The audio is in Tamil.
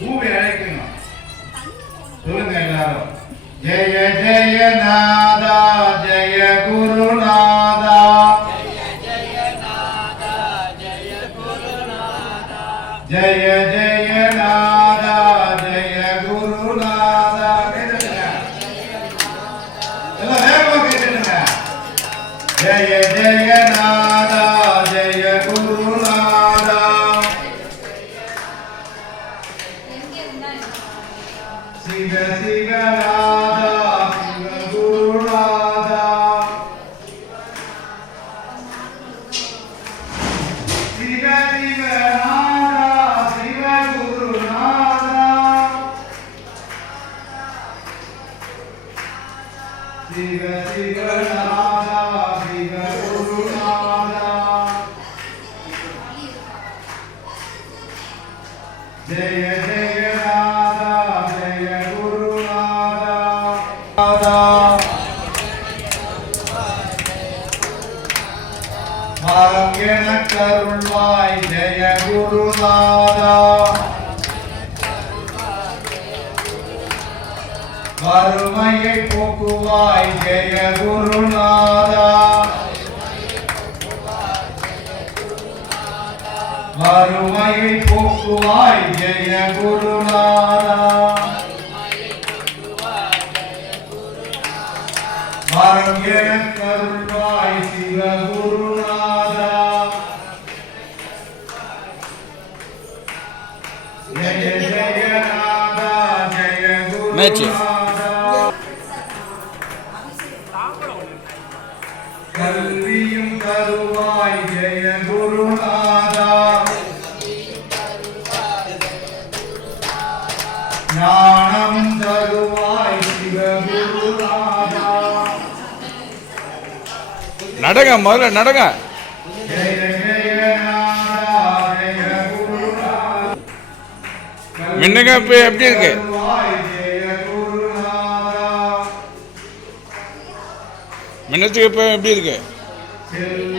பூவை அழைக்கணும். சொல்லுங்க எல்லாரும். ஜெய ஜெய நாதா ஜெய குருநாதா ஜெய ஜெய நாதா ஜெய குருநாதா. எல்லாம் வேகமா கேட்டுடுங்க. ஜெய ஜெய நாதா ஜெய குருநாதா சிவ சிவ நாதா சிவ குருநாதா சிவ சிவ நாதா சிவ குருநாதா சிவ சிவ நாதா சிவ குருநாதா. ஜெய ஜெய நாதா ஜெய குருநாதா. மரம் எனக் கருள்வாய் ஜெய குருநாதா. வறுமையை போக்குவாய் ஜெய குருநாதா. வறுமையை போக்குவாய் ஜெய குருநாதா. மரம் எனக் கருள்வாய் சிவ குருநாதா. ஜெய ஜெய நாதா ஜெய குருநாதா. கல்வியும் தருவாய் ஜெய குருநாதா. ஞானம் தருவாய் சிவ குருநாதா. நடங்க, முதல்ல நடங்க. ஜெய ஜெய நாதா ஜெய குருநாதா. மின்னுங்க. இப்ப எப்படி இருக்கு? ஜெய குருநாதா. மின்னத்துக்கு இப்ப எப்படி இருக்கு? செல்வ